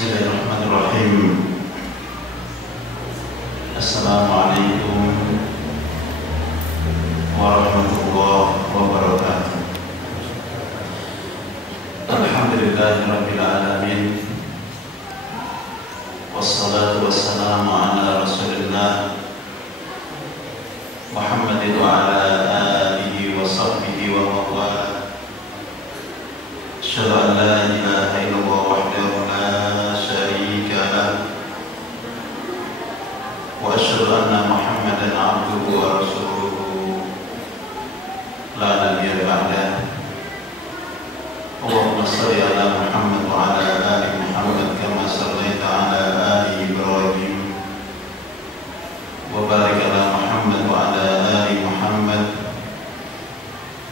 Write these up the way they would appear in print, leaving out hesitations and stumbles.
Bismillahirrahmanirrahim. Assalamualaikum warahmatullahi wabarakatuh. Alhamdulillahirabbil alamin. Wassalatu wassalamu ala Rasulillah Muhammadin wa ala alihi wa sahbihi wa mawala. Asyhadu an la ilaha illallah wahdahu la syarika lah wa asyhadu anna Muhammadan abduhu wa rasuluhu la nabiyya ba'dah. Allahumma shalli ala Muhammad wa ala ali Muhammad kama shallaita ala ali Ibrahim wa barik ala Muhammad wa ala ali Muhammad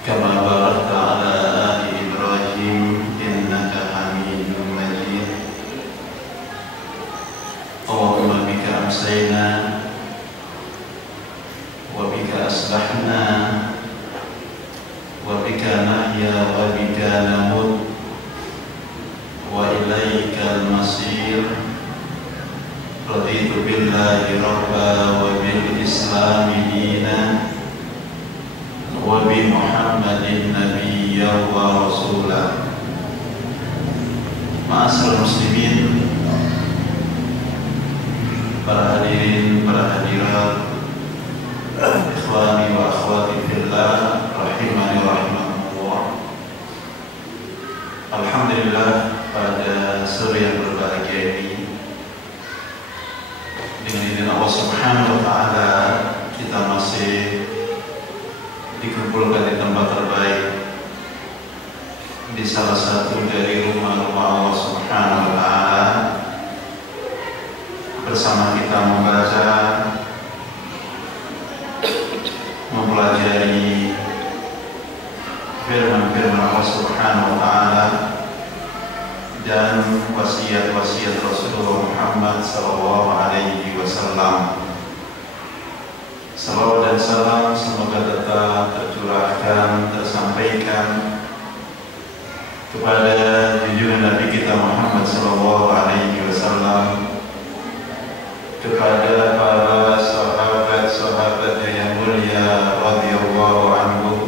kama barakta ala ali Ibrahim innaka Hamidum Majid. Allahumma bika amsayna wa bika asbahna wa bika nahya wa bika namut wa ilaikal masir. Raditu billahi rabba wa bil islami dina wa bi Muhammadin nabiyya wa rasulah. Ma'asyiral muslimin, para hadirin, para hadirat, ikhwani wa akhwati fillah, rahimani wa rahimakumullah. Alhamdulillah, pada sore yang berbahagia ini, dengan izin Allah Subhanahu wa taala, kita masih dikumpulkan di tempat terbaik, di salah satu dari rumah-rumah Allah Subhanahu wa taala, bersama kita membaca, mempelajari firman-firman Allah Subhanahu wa taala dan wasiat-wasiat Rasulullah Muhammad sallallahu alaihi wasallam. Salawat dan salam semoga tetap tercurahkan, tersampaikan kepada junjungan Nabi kita Muhammad sallallahu alaihi wasallam, kepada para sahabat-sahabatnya yang mulia radhiyallahu anhum,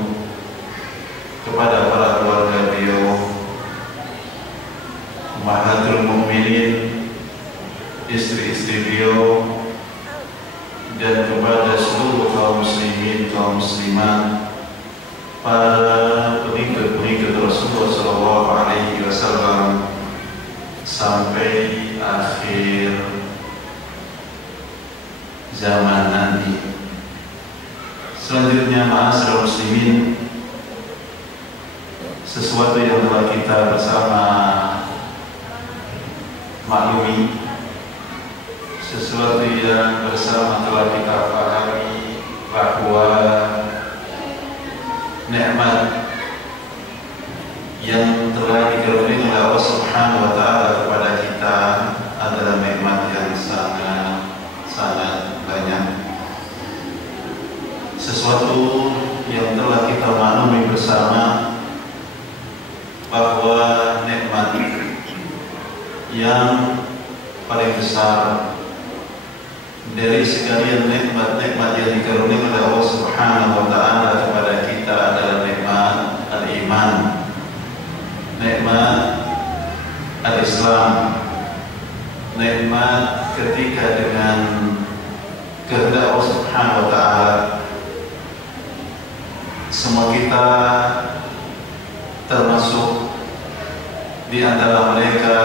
kepada para keluarga beliau, ummahatul mukminin, istri-istri beliau, dan kepada seluruh kaum muslimin, kaum muslimat, para pengikut Rasulullah sallallahu alaihi wasallam sampai akhir zaman nanti. Selanjutnya, ma'asyiral muslimin, sesuatu yang telah kita bersama maklumi, sesuatu yang bersama telah kita pahami bahwa nikmat yang telah dikaruniai oleh Allah Subhanahu wa taala kepada kita adalah nikmat yang sangat banyak. Sesuatu yang telah kita maklumi bersama bahwa nikmat yang paling besar dari sekalian nikmat-nikmat yang dikaruniai oleh Allah Subhanahu wa taala kepada kita adalah nikmat al-iman, nikmat al-Islam, nikmat ketika dengan kehendak Allah Subhanahu wa taala semua kita termasuk di antara mereka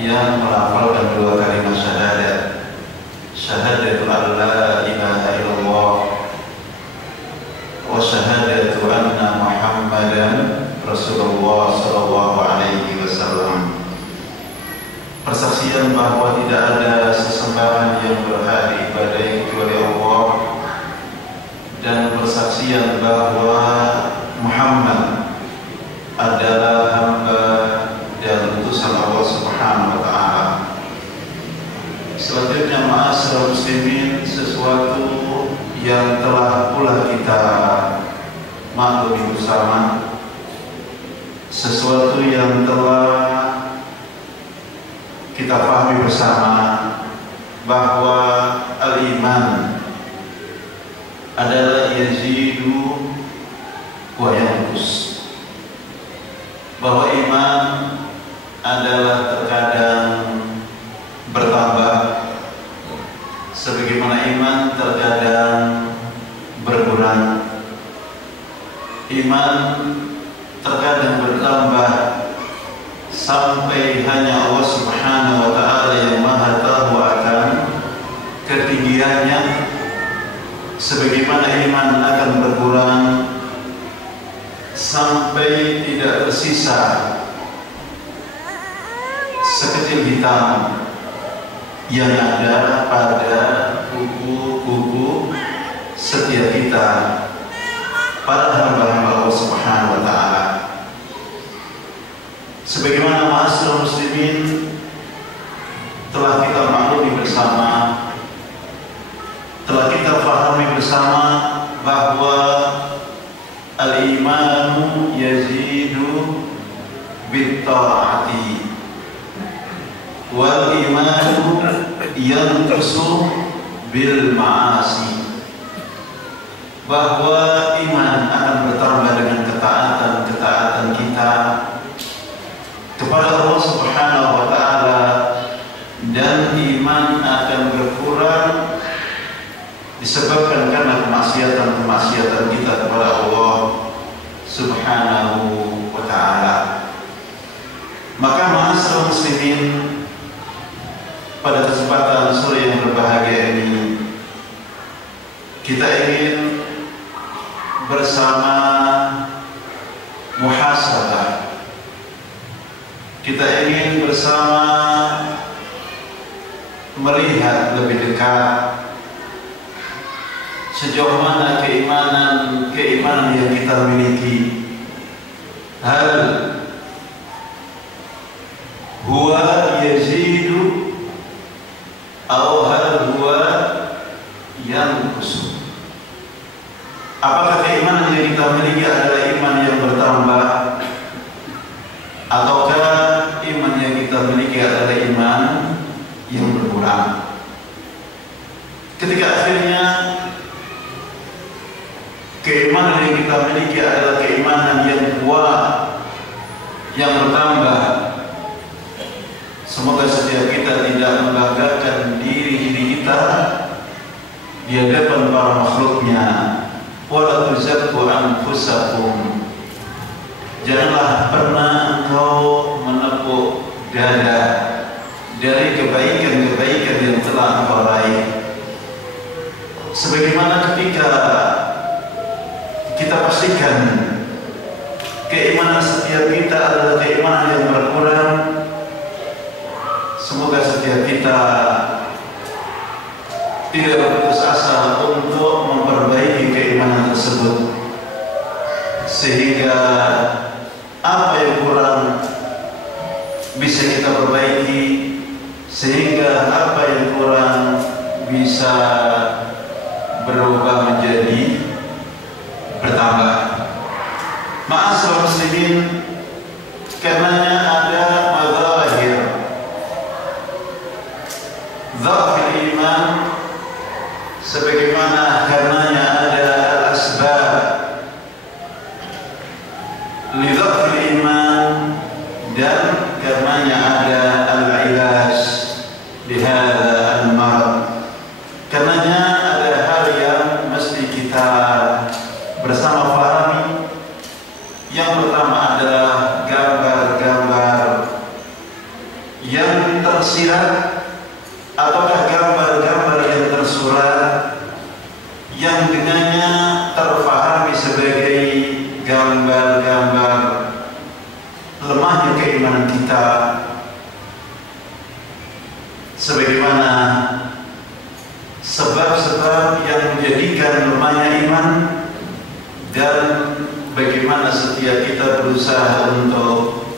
yang melafalkan dua kalimat syahadat, syahadatu an la ilaha illallah wa syahadatu anna Muhammadan Rasulullah sallallahu alaihi wasallam. Persaksian bahwa tidak ada sesembahan yang berhak diibadahi kecuali Allah, dan persaksian bahwa Muhammad adalah hamba dan utusan Allah Subhanahu wa taala. Selanjutnya, ma'asyiral muslimin, sesuatu yang telah pula kita maklumi bersama, sesuatu yang telah kita pahami bersama bahwa al-iman adalah yazidu wa yanqus, bahwa iman adalah terkadang bertambah, sebagaimana iman terkadang berkurang. Iman terkadang bertambah sampai hanya Allah Subhanahu wa ta'ala yang maha tahu akan ketinggiannya, sebagaimana iman akan berkurang sampai tidak tersisa sekecil hitam yang ada pada kuku-kuku setiap kita para hamba-hamba Allah Subhanahu wa ta'ala. Sebagaimana ma'asyiral muslimin telah kita maklumi bersama, telah kita pahami bersama bahwa al-imanu yazidu bit-ta'ati wal imanu yanqusu bil ma'asi, bahwa iman akan bertambah dengan ketaatan kita kepada Allah Subhanahu wa ta'ala, dan iman akan berkurang disebabkan karena kemaksiatan kita kepada Allah Subhanahu wa ta'ala. Maka ma'asyiral muslimin, pada kesempatan sore yang berbahagia ini kita ingin bersama muhasabah, kita ingin bersama melihat lebih dekat sejauh mana keimanan yang kita miliki. Hal huwa yazidu atau hal huwa yanqusu? Apakah keimanan yang kita miliki adalah iman yang bertambah, ataukah iman yang kita miliki adalah iman yang berkurang? Ketika akhirnya keimanan yang kita miliki adalah keimanan yang kuat, yang bertambah, semoga setiap kita tidak membanggakan diri kita di hadapan para makhluknya. Wala tuzakku anfusakum, janganlah pernah engkau menepuk dada dari kebaikan-kebaikan yang telah engkau raih. Sebagaimana ketika kita pastikan keimanan setiap kita adalah keimanan yang berkurang, semoga setiap kita tidak berputus asa untuk memperbaiki keimanan tersebut, sehingga apa yang kurang bisa kita perbaiki, sehingga apa yang kurang bisa berubah menjadi bertambah. Ma'asyiral muslimin, karenanya ada madzahir dhafil iman, sebagaimana karenanya ada al-asbab li dhafil iman, dan karenanya ada al-ilaj di hadha al-marad. Karenanya ada hal yang mesti kita bersama pahami. Yang pertama adalah gambar-gambar yang tersirat ataukah gambar-gambar yang tersurat yang dengannya terfahami sebagai gambar-gambar lemahnya keimanan kita, sebagaimana sebab-sebab yang menjadikan lemahnya iman, dan bagaimana setiap kita berusaha untuk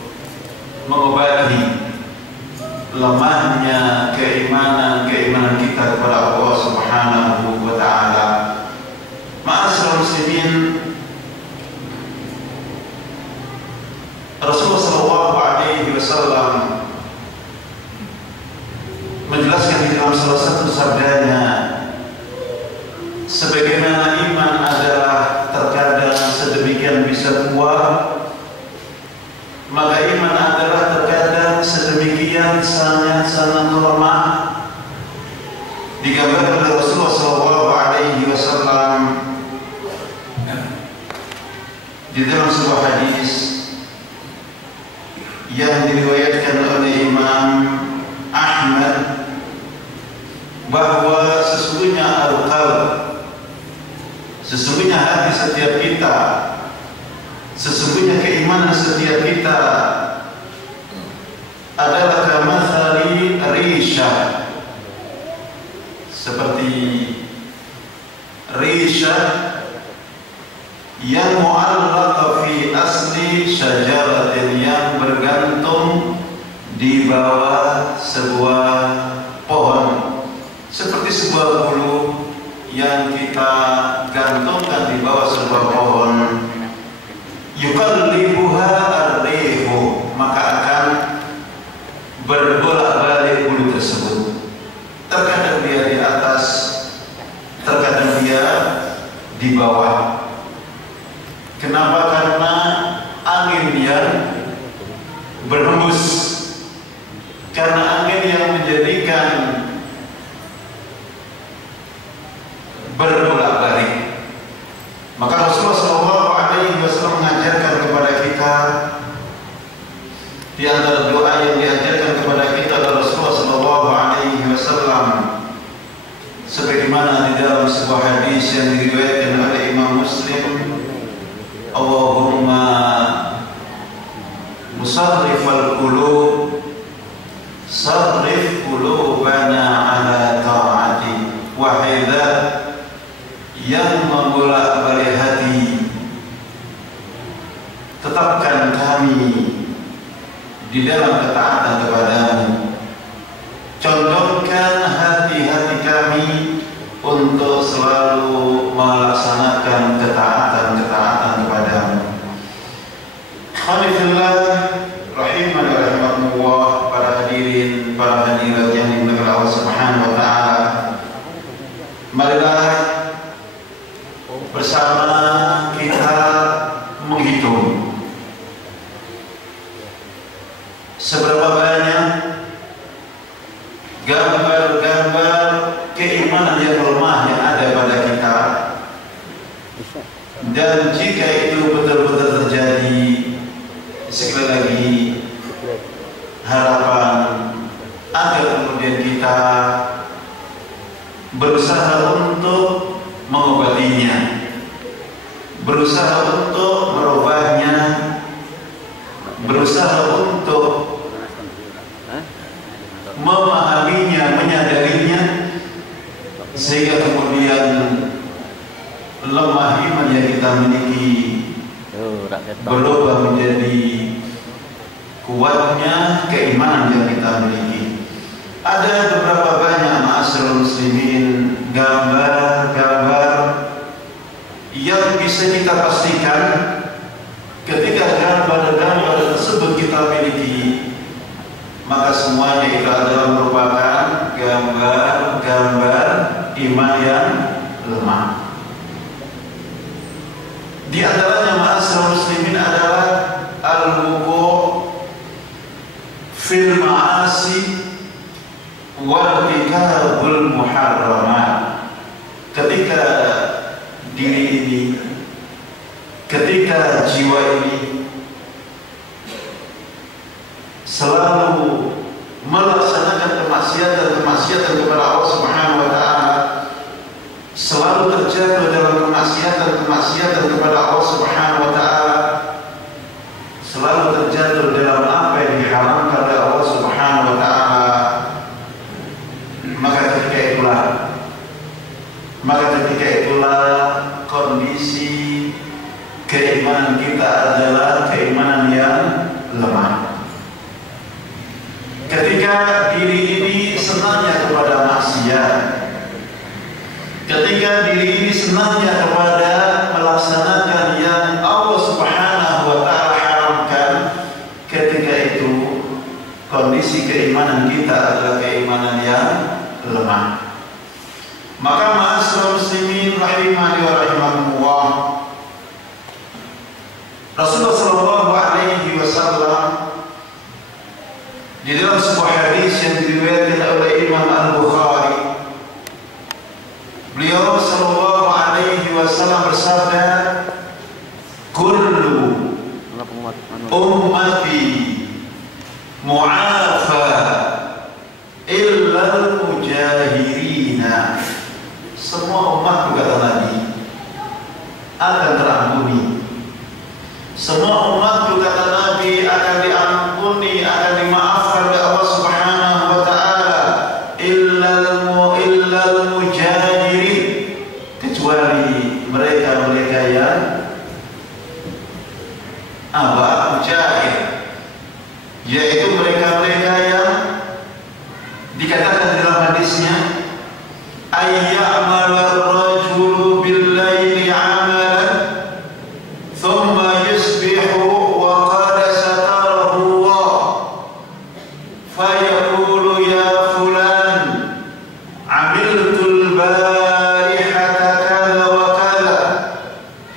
mengobati lemahnya keimanan kita kepada Allah Subhanahu wa ta'ala. Ma'asyiral muslimin, Rasulullah sallallahu alaihi wasallam dalam salah satu sabdanya, sebagaimana iman adalah terkadang sedemikian bisa kuat, maka iman adalah terkadang sedemikian sangat lemah. Digambarkan oleh Rasulullah SAW di dalam sebuah hadis yang diriwayatkan oleh Imam Ahmad, bahwa sesungguhnya al-qalb, sesungguhnya hati setiap kita, sesungguhnya keimanan setiap kita adalah kamathali risha, seperti risha yang mu'allaqa fi asli syajaratin, yang bergantung di bawah sebuah pohon, seperti sebuah bulu yang kita gantungkan di bawah sebuah pohon. Yuqallibuha ar-rihu, maka akan berbolak-balik bulu tersebut. Terkadang dia di atas, terkadang dia di bawah. Kenapa? Karena angin yang berhembus, karena angin yang menjadikan berbolak-balik. Maka Rasulullah SAW mengajarkan kepada kita, di antara doa yang diajarkan kepada kita oleh Rasulullah SAW, sebagaimana di dalam sebuah hadis yang diriwayatkan oleh Imam Muslim, Allahumma musarrifal qulub, sarrif qulubana ala ta'ati, wahai Zat yang membolak-balik hati, tetapkan kami di dalam ketaatan kepadamu. Condongkan hati-hati kami untuk selalu melaksanakan ketaatan-ketaatan kepadamu. Alhamdulillah, rahimani wa rahimakumullah, para hadirin, para hadirat yang dimuliakan Allah Subhanahu wa taala. Marilah bersama kita menghitung seberapa banyak gambar-gambar keimanan yang lemah yang ada pada kita, dan jika itu betul-betul terjadi, sekali lagi harapan agar kemudian kita berusaha untuk mengobatinya, berusaha untuk merubahnya, berusaha untuk memahaminya, menyadarinya, sehingga kemudian lemah iman yang kita miliki berubah menjadi kuatnya keimanan yang kita miliki. Ada beberapa banyak ma'asyiral muslimin gambar-gambar yang bisa kita pastikan ketika gambar-gambar tersebut kita miliki, maka semuanya itu adalah merupakan gambar-gambar iman yang lemah. Di antaranya ma'asyiral muslimin adalah al-wuqu' fil ma'asi wal ikabul muharramat. Ketika diri ini, ketika jiwa ini selalu melaksanakan kemaksiatan kepada Allah Subhanahu wa taala, selalu terjatuh dalam kemaksiatan kepada Allah Subhanahu wa taala, selalu terjatuh dalam apa yang diharamkan oleh Allah Subhanahu wa taala, maka ketika itulah kondisi keimanan kita adalah keimanan yang lemah. Ketika diri ini senangnya kepada maksiat, ketika diri ini senangnya kepada melaksanakan yang Allah Subhanahu wa taala haramkan, ketika itu kondisi keimanan kita adalah keimanan yang lemah. Maka ma'asyiral muslimin rahimani wa rahimakumullah, Rasulullah sallallahu alaihi wasallam di dalam sebuah hadis yang diriwayatkan oleh Imam Al-Bukhari, beliau sallallahu alaihi wasallam bersabda, kullu ummati mu'afa illa al-mujahirina. Semua umat, kata Nabi, akan terampuni. Semua umat, kata Nabi, akan diampuni, akan dimaafkan oleh Allah Subhanahu wa taala, illa al-mujahirin, kecuali mereka-mereka yang mujahir, yaitu mereka-mereka yang dikatakan dalam hadisnya, ayya'mal ar-rajulu bil-laili 'amalan thumma yusbihu wa qad satarahu Allah fayaqulu ya fulan 'amiltul barihata kadza wa kadza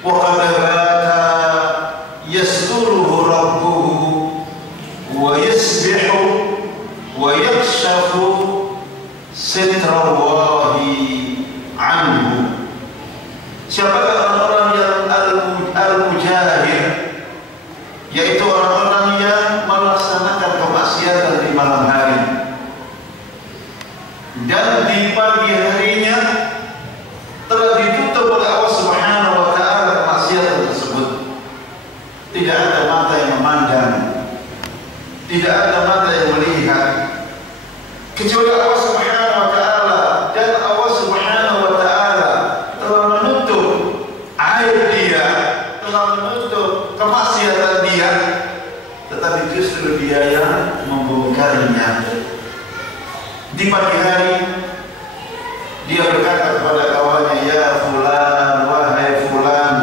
wa qad bata yasturuhu rabbuhu wa yusbihu wa yakshafu sitrallahi anhu. Siapakah orang-orang yang al-mujahir? Yaitu orang-orang yang melaksanakan kemaksiatan di malam hari dan di pagi harinya telah ditutup oleh Allah Subhanahu wa taala kemaksiatan tersebut. Tidak ada mata yang memandang, tidak ada mata yang melihat, kecuali Allah Subhanahu wa taala, dan Allah Subhanahu wa taala telah menutup aib dia, telah menutup kemaksiatan dia, tetapi justru dia yang membongkarnya. Di pagi hari dia berkata kepada kawannya, ya fulan, wahai fulan,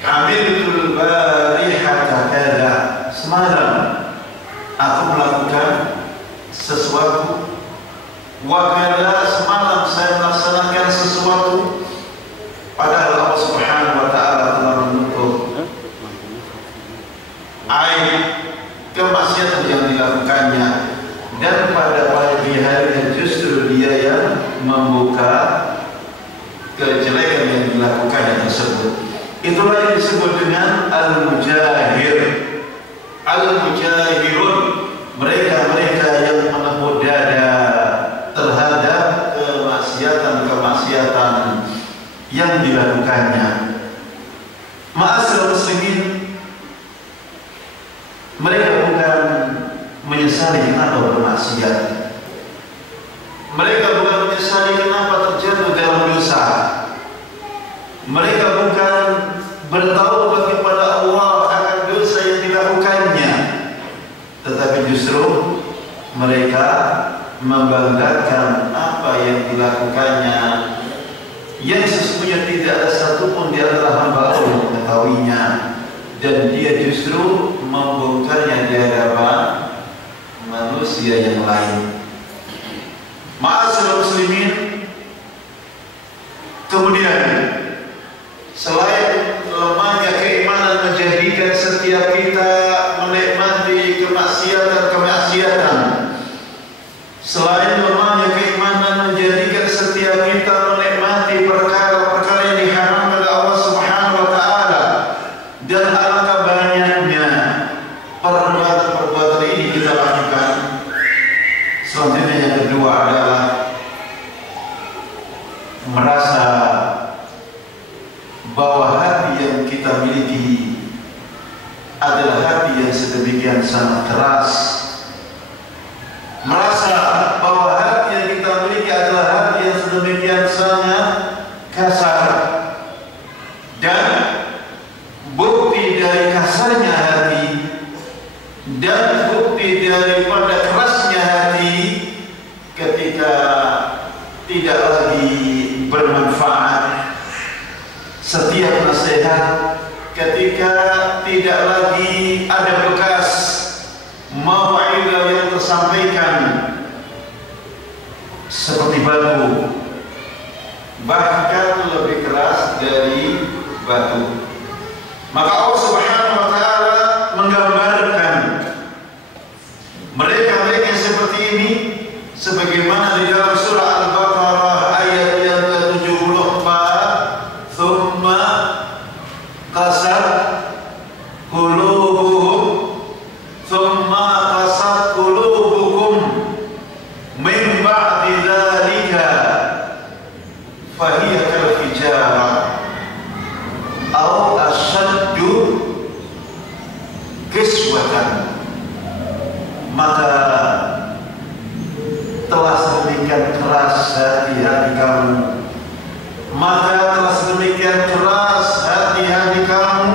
amiltul barihata kadza, semalam aku melakukan sesuatu, wakala, semalam saya melaksanakan sesuatu, padahal Allah Subhanahu wa taala telah menutup aib kemaksiatan yang dilakukannya, dan pada pagi hari justru dia yang membuka kejelekan yang dilakukannya tersebut. Itulah yang disebut dengan al-mujahir, al-mujahirun, mereka-mereka yang menepu dada terhadap kemaksiatan-kemaksiatan yang dilakukannya. Ma'asyiral muslimin, mereka bukan menyesali kenapa bermaksiat, mereka bukan menyesali kenapa terjatuh dalam dosa, mereka bukan bertaubat kepada Allah akan dosa yang dilakukannya, tetapi justru mereka membanggakan apa yang dilakukannya, yang sesungguhnya tidak ada satupun di antara hamba Allah yang mengetahuinya, dan dia justru membongkarnya di hadapan manusia yang lain. Ma'asyiral muslimin, kemudian selain lemahnya keimanan menjadikan setiap kita menikmati kemaksiatan, selain lemahnya keimanan menjadikan setiap kita menikmati perkara-perkara yang diharamkan oleh Allah Subhanahu wa taala, dan alangkah banyaknya perbuatan-perbuatan ini kita lakukan. Selanjutnya yang kedua adalah merasa bahwa hati yang kita miliki adalah hati yang sedemikian sangat keras, merasa bahwa hati yang kita miliki adalah hati yang sedemikian sangat kasar, dan bukti dari kasarnya hati dan bukti daripada kerasnya hati ketika tidak lagi bermanfaat setiap nasihat, ketika tidak lagi ada bekas mau'izah yang tersampaikan, seperti batu, bahkan lebih keras dari batu. Maka Allah Subhanahu wa Ta'ala menggambarkan mereka-mereka yang seperti ini sebagaimana di dalam surah Al-Baqarah ayat yang ke-74, "Tsumma qasat qulubuhum tsumma qasat qulubukum min ba'di dzalika fa hiya kal hijarah aw ashaddu kiswatan." Maka telah sedemikian keras hati-hati kamu, maka telah sedemikian keras hati-hati kamu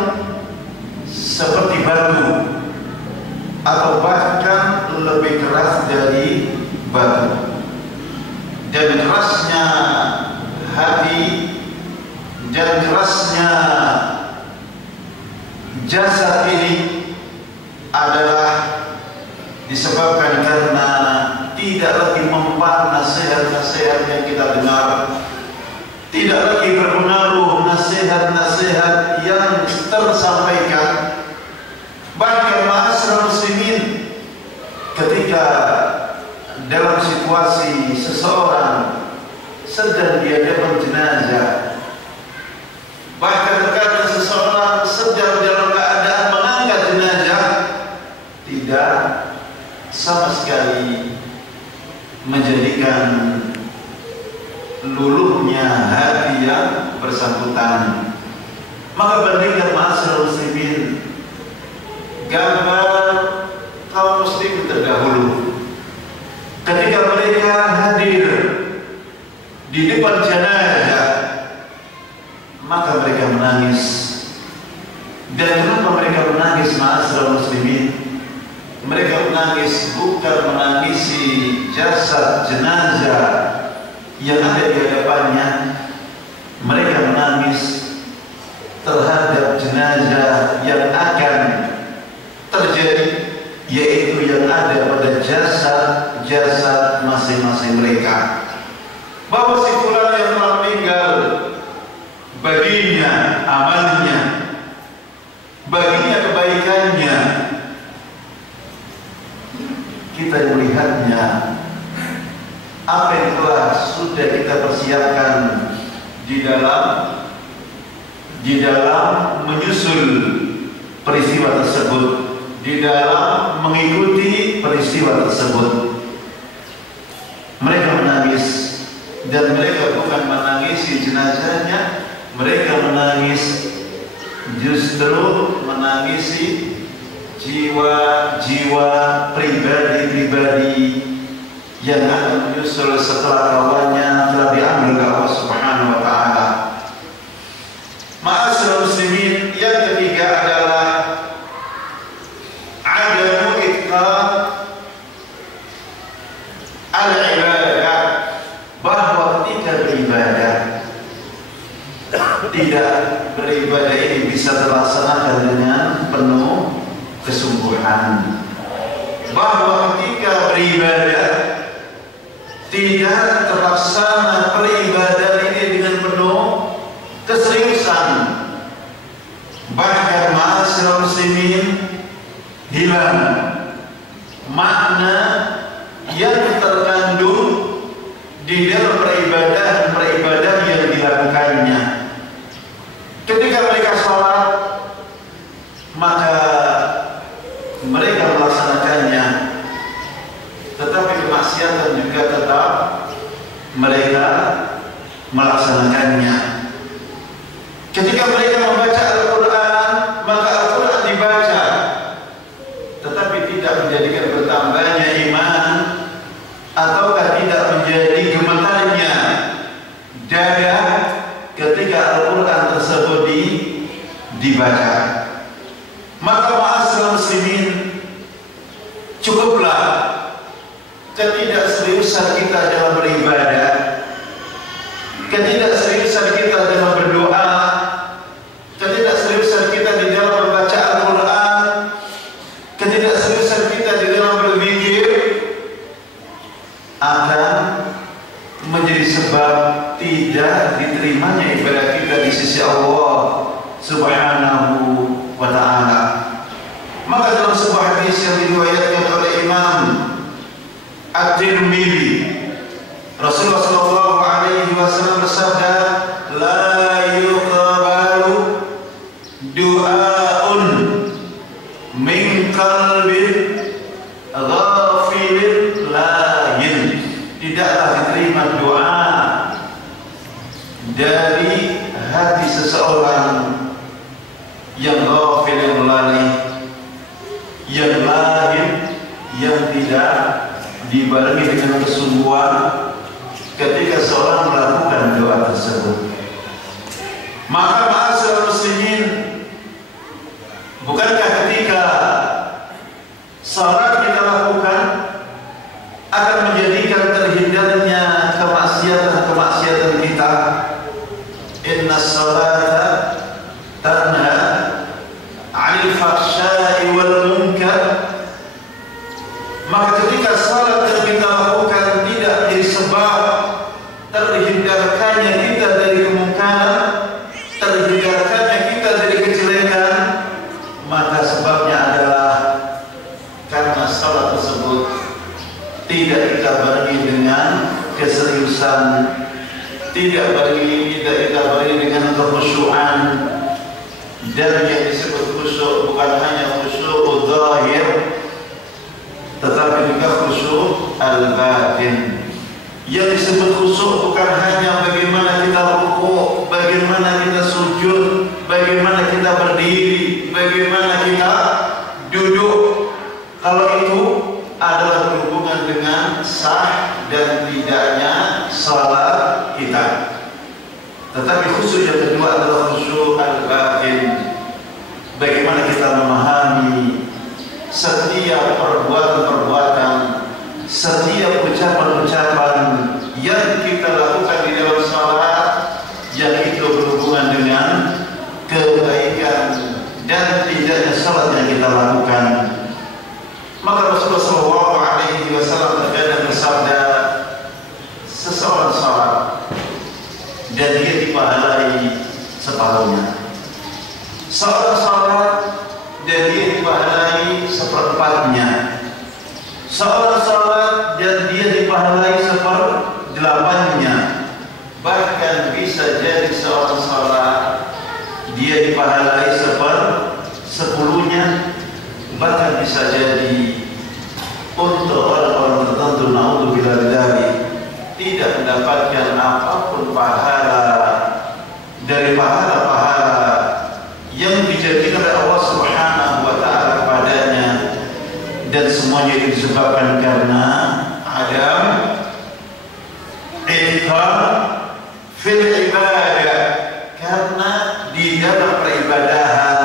seperti batu, atau bahkan lebih keras dari batu. Dan kerasnya hati dan kerasnya jasad ini adalah disebabkan karena tidak lagi mempan nasihat-nasihat yang kita dengar, tidak lagi berpengaruh nasihat-nasihat yang tersampaikan. Bahkan ma'asyiral muslimin, ketika dalam situasi seseorang sedang diadakan jenazah, bahkan terkadang seseorang sedang dalam keadaan mengangkat jenazah, tidak sama sekali menjadikan luluhnya hati yang bersangkutan. Maka bandingkan ma'asyiral muslimin gambar kaum muslim terdahulu ketika mereka hadir di depan jenazah, maka mereka menangis. Dan kenapa mereka menangis ma'asyiral muslimin? Mereka menangis bukan menangisi jasad jenazah yang ada di hadapannya. Mereka menangis terhadap jenazah yang akan terjadi, yaitu yang ada pada jasad masing-masing mereka. Bahwa si fulan yang telah meninggal, baginya amalnya, baginya kebaikannya, kita melihatnya apa yang telah sudah kita persiapkan di dalam menyusul peristiwa tersebut, di dalam mengikuti peristiwa tersebut. Mereka menangis, dan mereka bukan menangisi jenazahnya, mereka menangis justru menangisi jiwa-jiwa pribadi-pribadi yang akan menyusul setelah kawannya telah diambil oleh Allah Subhanahu wa Ta'ala. Ma'asyiral muslimin, yang ketiga adalah adamu itqan al-ibadah, bahwa ketika beribadah, tidak beribadah ini bisa terlaksanakan dengan penuh kesungguhan. Bahwa ketika beribadah tidak terlaksana peribadah ini dengan penuh keseriusan, bahkan ma'asyiral muslimin hilang makna yang terkandung di dalam peribadahan yang dilakukannya. Ketika mereka sholat, maka mereka melaksanakannya, tetapi kemaksiatan juga tetap mereka melaksanakannya. Ketika mereka membaca Al-Quran, maka Al-Quran dibaca, tetapi tidak menjadikan bertambahnya iman, ataukah tidak menjadi gemetarnya dada ketika Al-Quran tersebut dibaca. Maka ma'asyiral muslimin, cukuplah ketidakseriusan kita dalam beribadah, ketidakseriusan kita dalam berdoa, ketidakseriusan kita di dalam membaca Al-Quran, ketidakseriusan kita di dalam berzikir akan mudah diterimanya ibadah kita di sisi Allah Subhanahu wa ta'ala. Maka dalam sebuah hadis yang diriwayatkan oleh Imam At-Tirmidzi, Rasulullah sallallahu alaihi wasallam bersabda, la yuqbalu du'aun min qalbin ghafilin lahin. Tidaklah diterima doa dari hati seseorang yang ghafil, yang lalai, yang lahin, yang tidak dibarengi dengan kesungguhan ketika seorang melakukan doa tersebut. Maka ma'asyiral muslimin, bukankah ketika salat kita lakukan akan menjadikan terhindarnya kemaksiatan kita? Inna salata tanha 'anil fahsya'i wal munkar. Maka ketika salat yang kita lakukan tidak menjadi sebab terhindarkannya kita dari kemungkaran, terhindarkannya kita dari kejelekan, maka sebabnya adalah karena salat tersebut tidak kita barengi dengan keseriusan, tidak kita barengi dengan kekhusyuan. Dan yang disebut khusyuk bukan hanya khusyuk zahir, tetapi juga khusyuk al-batin. Yang disebut khusyuk bukan hanya bagaimana kita rukuk, bagaimana kita sujud, bagaimana kita berdiri, bagaimana kita duduk. Kalau itu adalah berhubungan dengan sah dan tidaknya salat kita. Tetapi khusyuk yang kedua adalah khusyuk al-batin. Bagaimana kita memahami setiap perbuatan-perbuatan, setiap ucapan-ucapan yang kita lakukan di dalam salat, yang itu berhubungan dengan kebaikan dan tidaknya salat yang kita lakukan. Maka Rasulullah sallallahu alaihi wasallam terkadang bersabda, seseorang salat dan dia dipahalai separuhnya. Seorang salat dan dia dipahalai seperempatnya. Seorang salat dan dia dipahalai seperdelapannya. Bahkan bisa jadi seorang salat dia dipahalai sepersepuluhnya. Bahkan bisa jadi untuk orang-orang tertentu, naudzubillah dzalik, tidak mendapatkan apapun pahala dari pahala-pahala yang dijadikan oleh Allah Subhanahu wa ta'ala kepadanya, dan semuanya itu disebabkan karena adam i'tiqad fil ibadah, karena di dalam peribadahan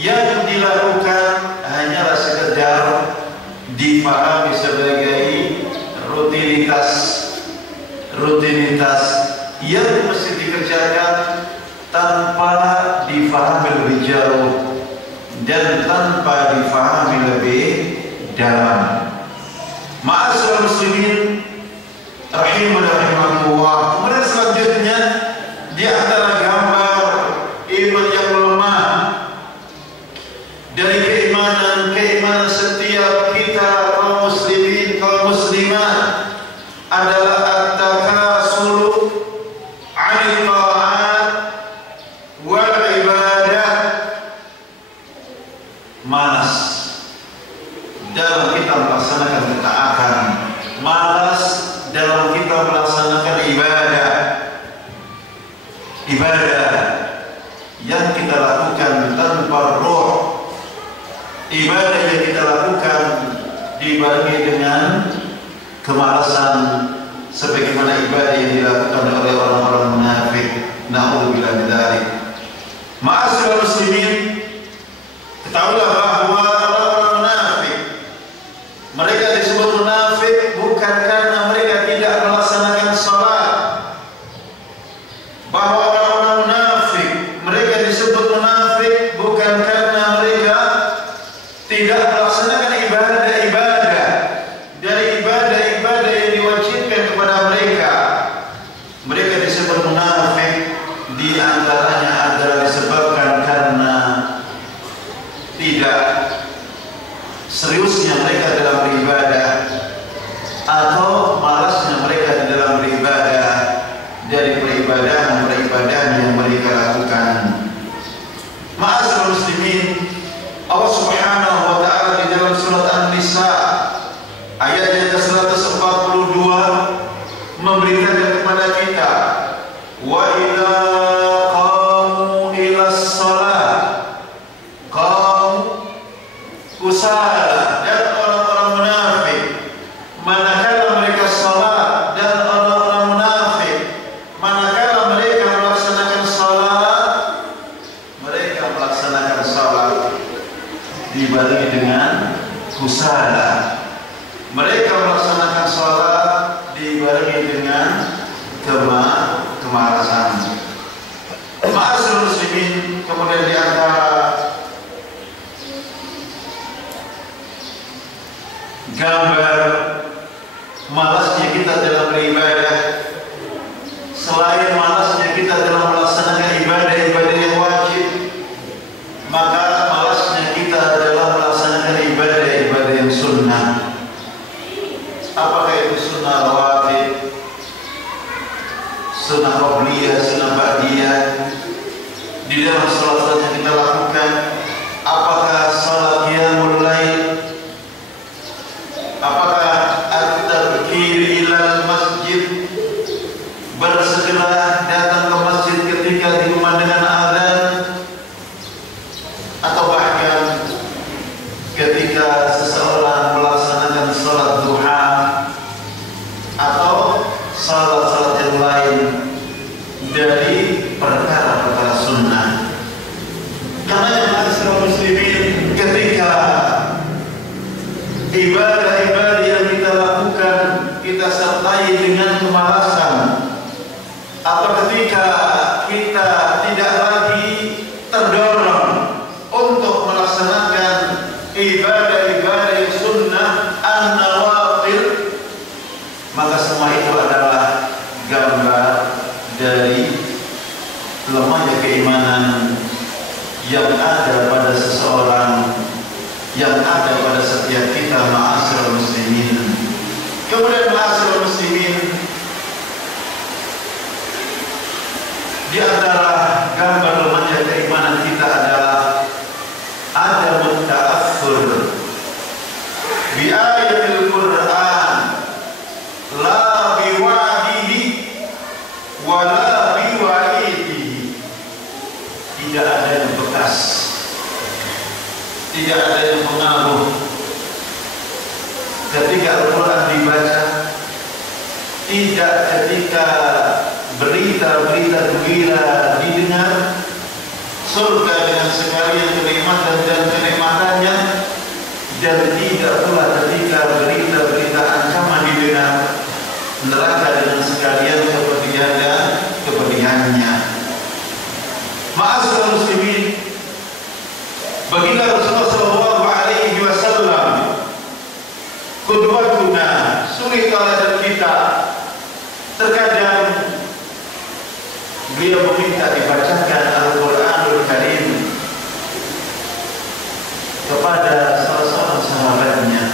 yang dilakukan hanyalah sekedar dipahami sebagai rutinitas yang mesti dikerjakan tanpa difahami lebih jauh dan tanpa difahami lebih dalam. Ma'asyiral muslimin rahimani wa rahimakumullah. Kemudian selanjutnya di antara gambar iman yang lemah dari keimanan setiap kita kaum muslimin, kaum muslimat adalah at-takasulu 'anil ta'at wal ibadah. Malas dalam kita melaksanakan ketaatan, malas dalam kita melaksanakan ibadah yang kita lakukan tanpa roh, ibadah yang kita lakukan dibarengi dengan kemalasan, sebagaimana ibadah yang dilakukan oleh orang-orang munafik. Na'udzubillah min dzalik. Ma'asyiral muslimin, ketahuilah bahwa orang-orang munafik, mereka disebut munafik bukan karena mereka tidak melaksanakan salat. Bahwa orang-orang munafik, mereka disebut munafik bukan karena mereka tidak melaksanakan ibadah-ibadah dari ibadah yang diwajibkan kepada mereka. Mereka disebut seriusnya mereka dalam beribadah atau malasnya mereka di dalam beribadah dari peribadahan yang mereka lakukan. Ma'asyiral muslimin, Allah Subhanahu wa taala di dalam surat An-Nisa ayat yang ke-142 memberitakan kepada kita, wa idza qamu ila shalah qamu kusala, dan orang-orang munafik manakala mereka salat, dan orang-orang munafik manakala mereka melaksanakan salat, mereka melaksanakan salat dibarengi dengan kusala. Mereka melaksanakan salat dibarengi dengan kemalasan. Ma'asyiral muslimin, kemudian di antara gambar malasnya kita dalam beribadah, selain malasnya kita dalam melaksanakan ibadah-ibadah yang wajib, maka malasnya kita dalam melaksanakan ibadah-ibadah yang sunnah. Apakah itu sunnah rawatib, sunnah qabliyah, sunnah ba'diyah di dalam salat yang kita lakukan? Apakah salat qiyamul lail? Apakah at-tabkir ilal masjid, bersegera datang ke masjid ketika dikumandangkan azan, atau bahkan ketika seseorang melaksanakan salat duha atau salat-salat yang lain dari perkara-perkara sunnah? Karena yang ma'asyiral muslimin, ketika ibadah-ibadah yang kita lakukan kita sertai dengan kemalasan, atau ketika kita tidak lagi terdorong untuk melaksanakan ibadah-ibadah yang sunnah an-nawafil, maka semua itu adalah gambar dari lemahnya keimanan yang ada pada seseorang, yang ada pada setiap kita. Ma'asyiral muslimin, kemudian ma'asyiral muslimin, di antara gambar lemahnya keimanan kita adalah ada ta'assur bi ayatil Qur'an, la biwa'dihi wa la biwa'idihi. Tidak ada yang bekas, tidak ada yang pengaruh ketika Al-Quran dibaca, tidak ketika berita-berita gembira didengar, surga dengan sekalian kenikmatan dan kenikmatannya, dan tidak pula ketika berita-berita ancaman didengar, neraka dengan sekalian kepedihan dan kepedihannya. Ma'asyiral muslimin, baginda Rasulullah SAW qudwatuna, suri teladan kita. Terkadang beliau meminta dibacakan Al-Quranul Karim kepada salah seorang sahabatnya,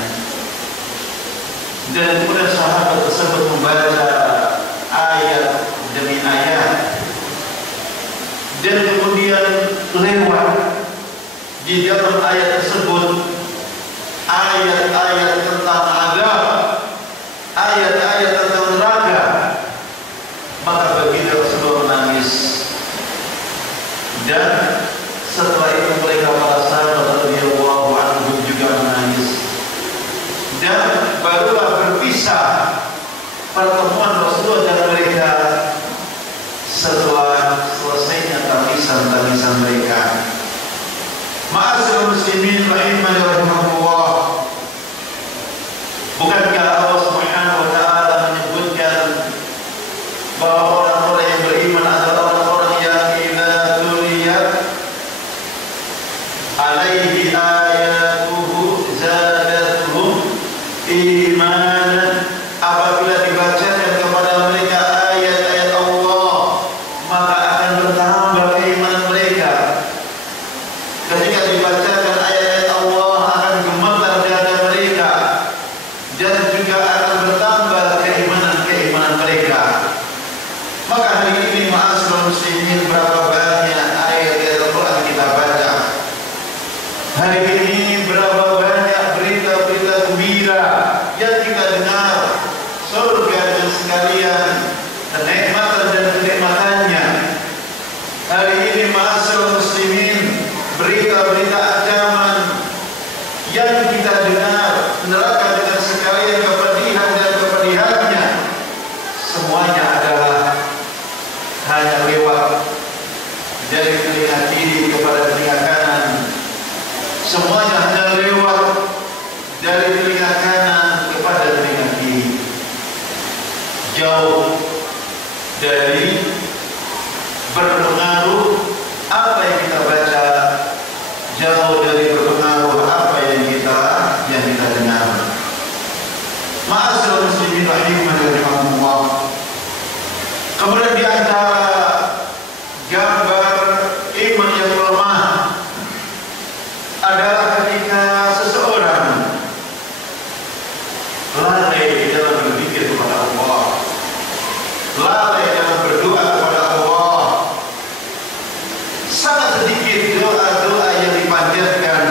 dan kemudian sahabat tersebut membaca ayat demi ayat, dan kemudian lewat di dalam ayat tersebut ayat-ayat tentang azab, ayat-ayat tentang neraka. Maka baginda Rasulullah menangis, dan setelah itu mereka para sahabat radhiyallahu anhum juga menangis, dan barulah berpisah pertemuan neraka dengan sekalian kepedihan dan kepedihannya, semuanya adalah hanya lewat dari telinga kiri kepada telinga kanan. Semuanya hanya lewat dari telinga kanan kepada telinga kiri. Jauh dari berpengaruh apa yang kita baca, jauh dari berpengaruh apa yang kita dengar. Ma'asyiral muslimin rahimani wa rahimakumullah. Kemudian di antara gambar iman yang lemah adalah ketika seseorang lalai dalam berpikir kepada Allah, lalai dalam berdoa kepada Allah. Sangat sedikit doa-doa yang dipanjatkan,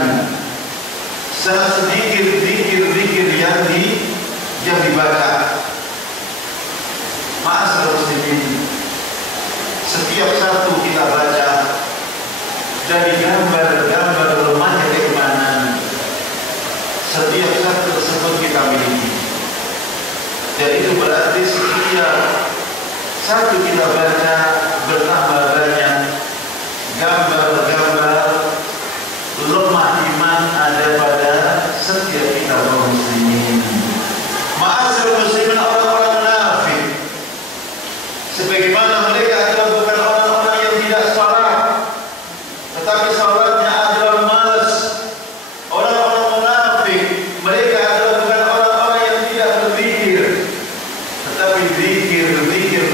sangat sedikit zikir-zikir yang dibaca. Ma'asyiral muslimin, setiap satu kita baca dari gambar-gambar lemahnya keimanan, setiap satu tersebut kita miliki. Dan itu berarti setiap satu kita baca bertambah banyak gambar-gambar lemah iman ada pada setiap kita kaum muslimin. Ma'asyiral muslimin, orang-orang munafik sebagaimana mereka adalah bukan orang-orang yang tidak salat, tetapi salatnya adalah malas. Orang-orang munafik mereka adalah bukan orang-orang yang tidak berzikir, tetapi zikir